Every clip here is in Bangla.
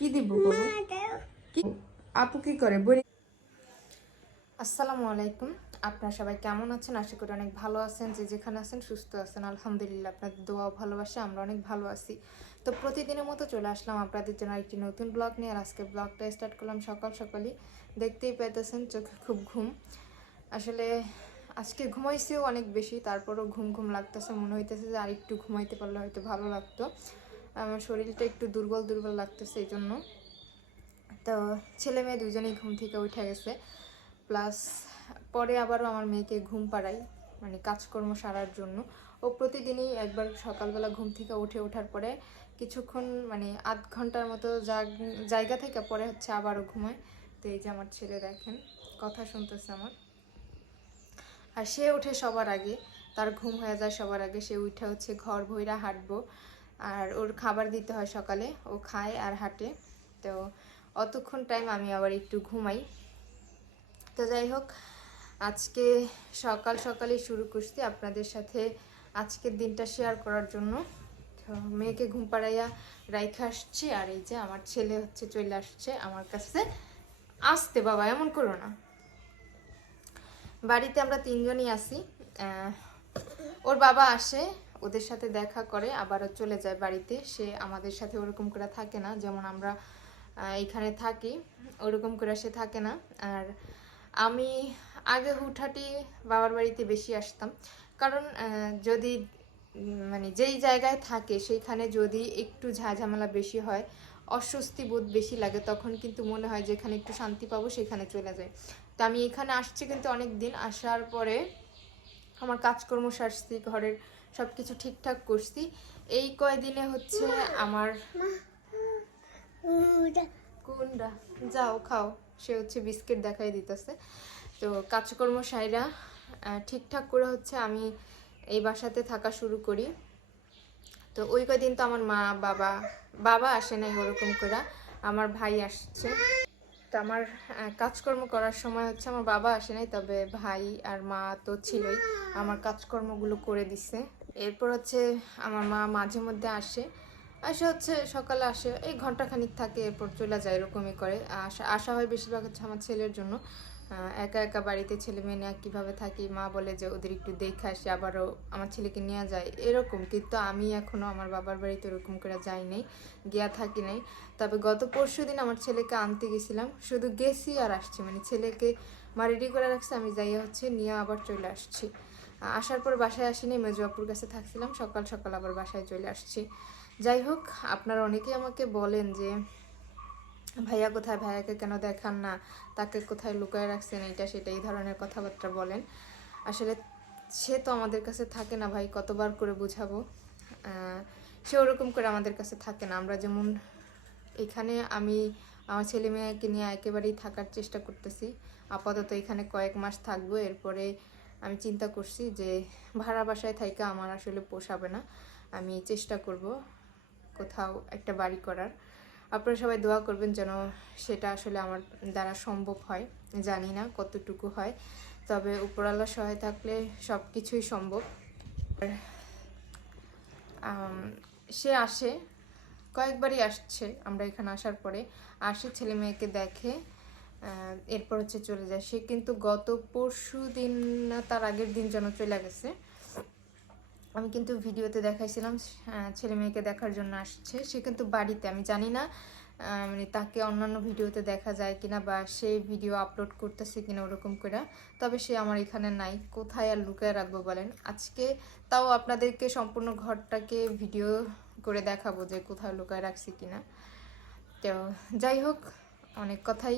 কি দিব আপু কি করে? আসসালামু আলাইকুম। আপনারা সবাই কেমন আছেন? আশা করি অনেক ভালো আছেন। যে যেখানে আছেন সুস্থ আছেন। আলহামদুলিল্লাহ, আপনাদের দোয়া ভালোবাসা আমরা অনেক ভালো আছি। তো প্রতিদিনের মতো চলে আসলাম আপনাদের জন্য একটি নতুন ব্লগ নিয়ে। আর আজকে ব্লগটা স্টার্ট করলাম সকাল সকালই। দেখতেই পেতেছেন চোখে খুব ঘুম। আসলে আজকে ঘুমাইছেও অনেক বেশি, তারপরও ঘুম ঘুম লাগতেছে। মনে হইতেছে যে আর একটু ঘুমাইতে পারলে হয়তো ভালো লাগতো। আমার শরীরটা একটু দুর্বল দুর্বল লাগতেছে এই জন্য। তো ছেলে মেয়ে দুজনেই ঘুম থেকে উঠে গেছে। প্লাস পরে আবারও আমার মেয়েকে ঘুম পাড়াই মানে কাজকর্ম সারার জন্য। ও প্রতিদিনই একবার সকালবেলা ঘুম থেকে উঠে ওঠার পরে কিছুক্ষণ মানে আধ ঘণ্টার মতো জায়গা থেকে পরে হচ্ছে আবারও ঘুমায়। তো এই যে আমার ছেলে দেখেন, কথা শুনতেছে আমার। আর সে ওঠে সবার আগে, তার ঘুম হয়ে যায় সবার আগে। সে উঠে হচ্ছে ঘর ভইরা হাঁটবো। আর ওর খাবার দিতে হয় সকালে। ও খায় আর হাঁটে। তো অতক্ষণ টাইম আমি আবার একটু ঘুমাই। তো যাই হোক আজকে সকাল সকালে শুরু করছি আপনাদের সাথে আজকের দিনটা শেয়ার করার জন্য। তো মেয়েকে ঘুম পাড়াইয়া রাইখা আসছি আর এই যে আমার ছেলে হচ্ছে চলে আসছে আমার কাছে। আসতে বাবা এমন করো না। বাড়িতে আমরা তিনজনই আহ, ওর বাবা আসে। ওদের সাথে দেখা করে, আবারও চলে যায় বাড়িতে। সে আমাদের সাথে ওরকম করে থাকে না, যেমন আমরা এখানে থাকি, ওরকম করে সে থাকে না। আর আমি আগে হুটহাটি বাবার বাড়িতে বেশি আসতাম। কারণ যদি মানে যেই জায়গায় থাকে, সেইখানে যদি একটু ঝাঝামেলা বেশি হয়, অস্বস্তি বোধ বেশি লাগে, তখন কিন্তু মনে হয় যে এখানে একটু শান্তি পাবো, সেখানে চলে যায়। তো আমি এখানে আসছি কিন্তু অনেক দিন আসার পরে আমার কাজকর্ম সারছি, ঘরের সব কিছু ঠিকঠাক করছি। এই কয়দিনে হচ্ছে আমার কোনটা যাও খাও। সে হচ্ছে বিস্কিট দেখাই দিতেছে। তো কাজকর্ম সাইরা ঠিকঠাক করে হচ্ছে আমি এই বাসাতে থাকা শুরু করি। তো ওই কয়দিন তো আমার মা, বাবা বাবা আসে নাই ওরকম করে, আমার ভাই আসছে। তো আমার কাজকর্ম করার সময় হচ্ছে আমার বাবা আসে নাই, তবে ভাই আর মা তো ছিলই। আমার কাজকর্মগুলো করে দিছে। এরপর হচ্ছে আমার মা মাঝে মধ্যে আসে। আসে হচ্ছে সকালে আসে, এই ঘন্টাখানিক থাকে, এরপর চলে যায় এরকমই করে। আসা আসা হয় বেশিরভাগ হচ্ছে আমার ছেলের জন্য। একা একা বাড়িতে ছেলে মেয়ে নিয়ে কীভাবে থাকি? মা বলে যে ওদের একটু দেখে আসি, আবারও আমার ছেলেকে নিয়ে যায়। এরকম, কিন্তু আমি এখনও আমার বাবার বাড়িতে ওরকম করে যাই নাই, গিয়া থাকি নাই। তবে গত পরশু দিন আমার ছেলেকে আনতে গেছিলাম। শুধু গেছি আর আসছি মানে ছেলেকে মা রেডি করে রাখছে, আমি যাইয়া হচ্ছে নিয়ে আবার চলে আসছি। আসার পর বাসায় আসিনি মেজবাপুর কাছে থাকছিলাম, সকাল সকাল আবার বাসায় চলে আসছি। যাই হোক, আপনারা অনেকেই আমাকে বলেন যে, ভাইয়া কোথায়? ভাইয়াকে কেন দেখান না? তাকে কোথায় লুকায় রাখছেন? এটা সেটা, এই ধরনের কথাবার্তা বলেন। আসলে সে তো আমাদের কাছে থাকে না ভাই, কতবার করে বুঝাবো? সে ওরকম করে আমাদের কাছে থাকে না। আমরা যেমন এখানে আমি, আমার ছেলে মেয়েকে নিয়ে একেবারেই থাকার চেষ্টা করতেছি। আপাতত এখানে কয়েক মাস থাকব, এরপরে আমি চিন্তা করছি যে ভাড়া বাসায় থাইকা আমার আসলে পোষাবে না। আমি চেষ্টা করব কোথাও একটা বাড়ি করার। আপনারা সবাই দোয়া করবেন যেন সেটা আসলে আমার দ্বারা সম্ভব হয়। জানি না কতটুকু হয়, তবে উপরওয়ালা সহায় থাকলে সব কিছুই সম্ভব সে আসে, কয়েকবারই আসছে, আমরা এখানে আসার পরে। আসে ছেলে মেয়েকে দেখে এরপর হচ্ছে চলে যায়। সে কিন্তু গত পরশু দিন না, তার আগের দিন যেন চলে গেছে। আমি কিন্তু ভিডিওতে দেখাইছিলাম ছেলে মেয়েকে দেখার জন্য আসছে। সে কিন্তু বাড়িতে, আমি জানি না মানে তাকে অন্যান্য ভিডিওতে দেখা যায় কিনা বা সে ভিডিও আপলোড করতেছে কিনা ওরকম করে। তবে সে আমার এখানে নাই। কোথায় আর লুকায় রাখব বলেন? আজকে তাও আপনাদেরকে সম্পূর্ণ ঘরটাকে ভিডিও করে দেখাবো যে কোথায় লুকায় রাখছি কিনা। তো যাই হোক, অনেক কথাই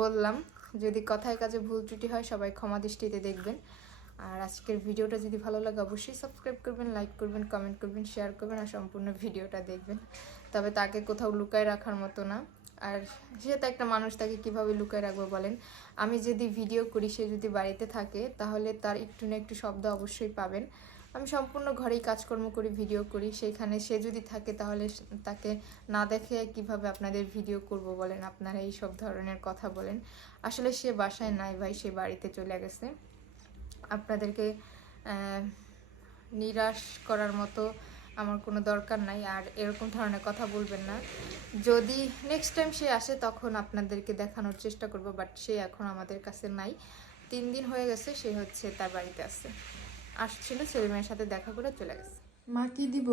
বললাম, যদি কথায় কাজে ভুল ত্রুটি হয়, সবাই ক্ষমা দৃষ্টিতে দেখবেন। আর আজকের ভিডিওটা যদি ভালো লাগে, অবশ্যই সাবস্ক্রাইব করবেন লাইক করবেন কমেন্ট করবেন শেয়ার করবেন আর সম্পূর্ণ ভিডিওটা দেখবেন। তবে তাকে কোথাও লুকায় রাখার মতো না। আর সে তো একটা মানুষ, তাকে কীভাবে লুকায় রাখব বলেন? আমি যদি ভিডিও করি, সে যদি বাড়িতে থাকে, তাহলে তার একটু না একটু শব্দ অবশ্যই পাবেন। আমি সম্পূর্ণ ঘরেই কাজকর্ম করি ভিডিও করি। সেইখানে সে যদি থাকে তাহলে তাকে না দেখে কীভাবে আপনাদের ভিডিও করব বলেন? আপনারা এই সব ধরনের কথা বলেন। আসলে সে বাসায় নাই ভাই, সে বাড়িতে চলে গেছে। আপনাদেরকে নিরাশ করার মতো আমার কোনো দরকার নাই। আর এরকম ধরনের কথা বলবেন না। যদি নেক্সট টাইম সে আসে তখন আপনাদেরকে দেখানোর চেষ্টা করব বাট সে এখন আমাদের কাছে নাই। তিন দিন হয়ে গেছে, সে হচ্ছে তার বাড়িতে আছে। আসছিল ছেলে মেয়ের সাথে দেখা করে চলে গেছে। মা কি দিব?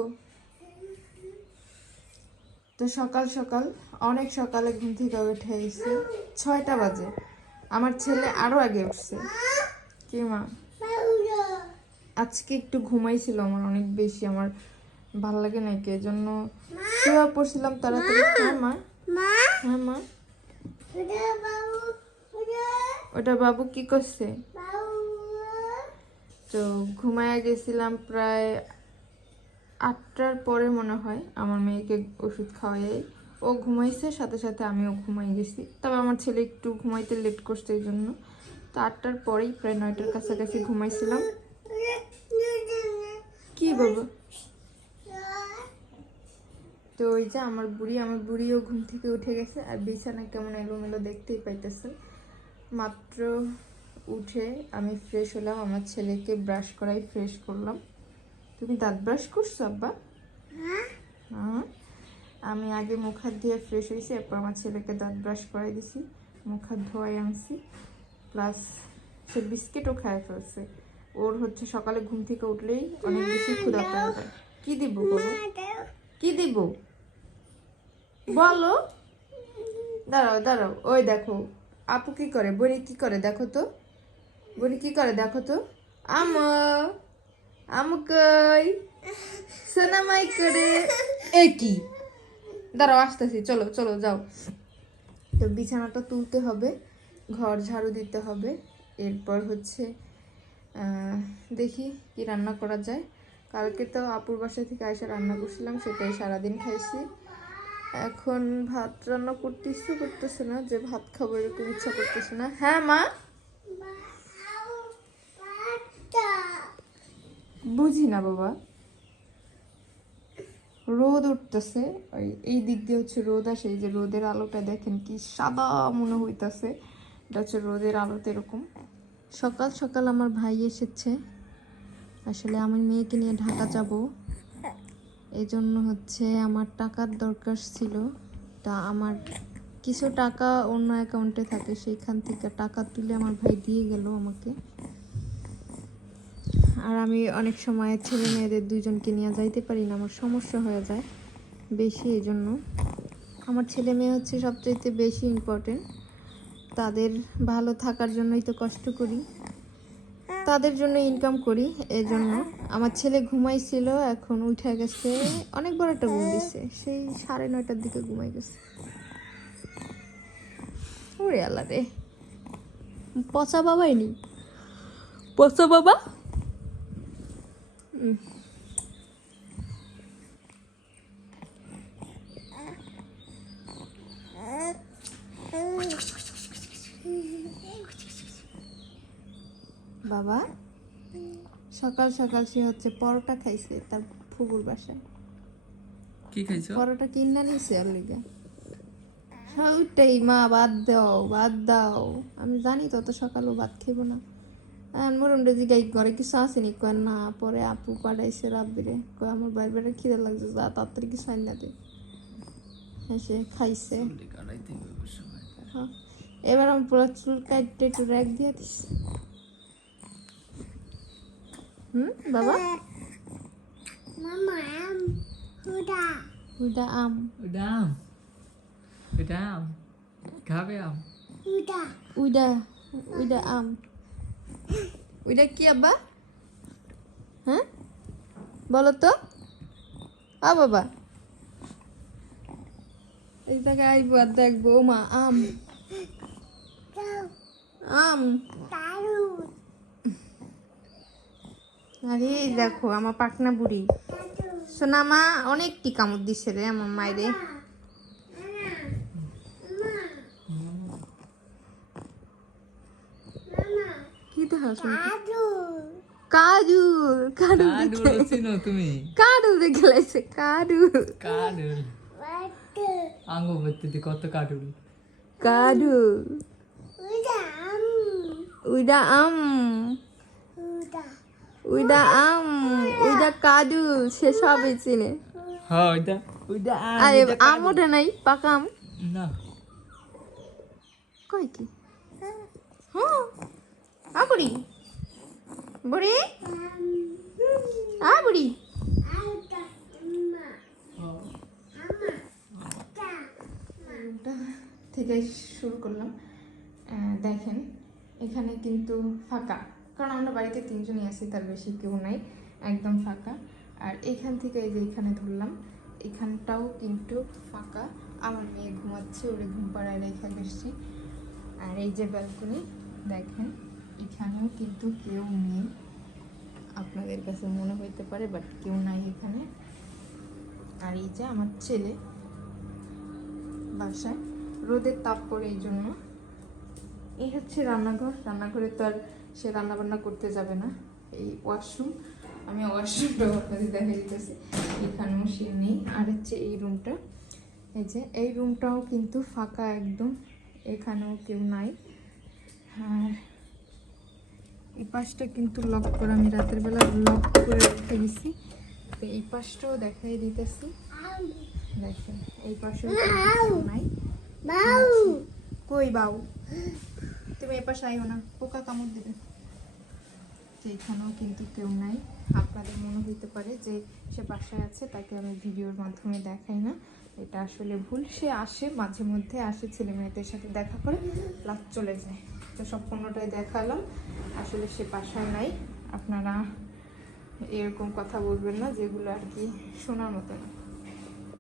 তো সকাল সকাল অনেক সকালে ঘুম থেকে উঠে এসে ছয়টা বাজে। আমার ছেলে আরও আগে উঠছে। কি মা? আজকে একটু ঘুমাইছিল আমার অনেক বেশি আমার ভালো লাগে না কে জন্য? শুয়ে পড়ছিলাম তাড়াতাড়ি। হ্যাঁ মা? হ্যাঁ মা? ওটা বাবু কি করছে? তো ঘুমায় গেছিলাম প্রায় আটটার পরে মনে হয়, আমার মেয়েকে ওষুধ খাওয়াই ও ঘুমাইছে, সাথে সাথে আমিও ঘুমাই গেছি। তবে আমার ছেলে একটু ঘুমাইতে লেট করছে এই জন্য। তো আটটার পরেই প্রায় নয়টার কাছাকাছি ঘুমাইছিলাম। কি বাবা? তো ওই যে আমার বুড়ি, আমার বুড়িও ঘুম থেকে উঠে গেছে। আর বিছানা কেমন এলোমেলো দেখতেই পাইতেছে মাত্র উঠে আমি ফ্রেশ হলাম আমার ছেলেকে ব্রাশ করাই ফ্রেশ করলাম। তুমি দাঁত ব্রাশ করছ আব্বা? হ্যাঁ। আমি আগে মুখ হাত দিয়ে ফ্রেশ হয়েছি এরপর আমার ছেলেকে দাঁত ব্রাশ করাই দিছি। মুখ হাত ধোয়াই আনছি। প্লাস সে বিস্কিটও খায় ফেলছে। ওর হচ্ছে সকালে ঘুম থেকে উঠলেই অনেক বেশি ক্ষুধা পাওয়া যায় কি দিব বলো? কি দিব? বলো। দাঁড়াও দাঁড়াও। ওই দেখো আপু কি করে? বনি কি করে? দেখো তো। বনি কি করে? দেখো তো। আম, আমু কই? সোনা করে। এ কি? দাঁড়াও, আসতেছি। চলো চলো, যাও। তো বিছানাটা তুলতে হবে, ঘর ঝাড়ু দিতে হবে। এরপর হচ্ছে দেখি কি রান্না করা যায়। কালকে তো আপুর বাসা থেকে এসে রান্না করছিলাম, সেটাই সারাদিন খাইছি। এখন ভাত রান্না করতে ইচ্ছে করতেছে না। যে ভাত খাব এরকম ইচ্ছা করতেছে না। হ্যাঁ মা? বুঝি না, বাবা। রোদ উঠতেছে। ওই এই দিক দিয়ে হচ্ছে রোদ আসে, এই যে রোদের আলোটা দেখেন কি সাদা মনে হইতাছে। এটা হচ্ছে রোদের আলোতে এরকম। সকাল সকাল আমার ভাই এসেছে। আসলে আমার মেয়েকে নিয়ে ঢাকা যাব। এই জন্য হচ্ছে আমার টাকার দরকার ছিল। তা আমার কিছু টাকা অন্য অ্যাকাউন্টে থাকে, সেইখান থেকে টাকা তুলে আমার ভাই দিয়ে গেল আমাকে। আর আমি অনেক সময় ছেলে মেয়েদের দুইজনকে নিয়ে যাইতে পারি না, আমার সমস্যা হয়ে যায় বেশি এই জন্য আমার ছেলে মেয়ে হচ্ছে সবচাইতে বেশি ইম্পর্টেন্ট তাদের ভালো থাকার জন্যই তো কষ্ট করি, তাদের জন্য ইনকাম করি এই জন্য আমার ছেলে ঘুমাইছিল, এখন উঠে গেছে, অনেক বড় একটা ঘুম দিছে, সেই সাড়ে নয়টার দিকে ঘুমাই গেছে। ওরে আল্লাহ রে, পচা বাবাই নি পচা বাবা। বাবা সকাল সকাল সে হচ্ছে পরোটা খাইছে তার ফুকুর বাসায়। কি খাইছো? পরোটা কিনা নিছে আর লিগা। ওইটাই মা বাদ দাও বাদ দাও। আমি জানি তো অত সকালও ভাত খেব না। আর মোরমটা জিগাই ঘরে কিছু আসেনি কয় না পরে আপু পাঠাইছে রাব্বিরে কয় আমার বাইরে বাইরে খিদে লাগছে যা তাড়াতাড়ি কিছু আইন না দে হ্যাঁ সে খাইছে চুলটি কাটাইতে হবে অবশ্য ভাই। হ্যাঁ। এবার আমি পুরো চুল কাটতে একটু র্যাক দিয়ে দিস হুম বাবা হুদা আম ওটা আম ওটা আম খাবে আম উইডা উইডা আম উইডা কি আব্বা? হ্যাঁ? বলো তো। আ বাবা। এই জায়গায় আইবো আর দেখব। মা, আম। আম। আরে দেখো, আমার পাকনা বুড়ি। সোনা মা অনেকটি কামড় দিছে রে আমার মায়েরে কি দেখা শুনি কাজুল কাজুল চিনো তুমি কাজুল দেখে লাইছে কাজুল কাডুল আঙ্গু ভর্তিতে কত কাডুল কাজুল উইডা আম ওইটা আম ওইটা কাজু সে সবই চিনে হ্যাঁ ওইটা ওইটা আম, আরে আম ওটা নাই পাকা আম না কই কি হ্যাঁ আ বুড়ি। বুড়ি? আ বুড়ি। থেকে শুরু করলাম। দেখেন, এখানে কিন্তু ফাঁকা। কারণ আমরা বাড়িতে তিনজনই আছি, তার বেশি কেউ নাই, একদম ফাঁকা। আর এখান থেকে এই যে এখানে ধরলাম, এখানটাও কিন্তু ফাঁকা। আমার মেয়ে ঘুমাচ্ছে, ওরে ঘুম পাড়ায় রেখে গেছি আর এই যে ব্যালকনি, দেখেন এখানেও কিন্তু কেউ নেই। আপনাদের কাছে মনে হইতে পারে বাট কেউ নাই এখানে। আর এই যে আমার ছেলে বাসায় রোদের তাপ পড়ে এই জন্য। এই হচ্ছে রান্নাঘর। রান্নাঘরে তো আর সে রান্না বান্না করতে যাবে না। এই ওয়াশরুম, আমি ওয়াশরুমটাও আপনাদের দেখা দিতেছি। এখানেও সে নেই। আর হচ্ছে এই রুমটা। এই যে, এই রুমটাও কিন্তু ফাঁকা একদম। এখানেও কেউ নাই। আর এই পাশটা কিন্তু লক করে আমি রাতের বেলা লক করে রেখে গেছি তো এই পাশটাও দেখাই দিতেছি। দেখেন এই কেউ নাই। কই বাউ? তুমি এ পাশে আইও না পোকা কামড় দেবে। এখানেও কিন্তু কেউ নাই। আপনাদের মনে হইতে পারে যে সে বাসায় আছে তাকে আমি ভিডিওর মাধ্যমে দেখাই না। এটা আসলে ভুল সে আসে মাঝে মধ্যে আসে ছেলে মেয়েদের সাথে দেখা করে প্লাস চলে যায়। তো সম্পূর্ণটাই দেখালাম। আসলে সে বাসায় নাই। আপনারা এরকম কথা বলবেন না, যেগুলো আর কি শোনার মতো না।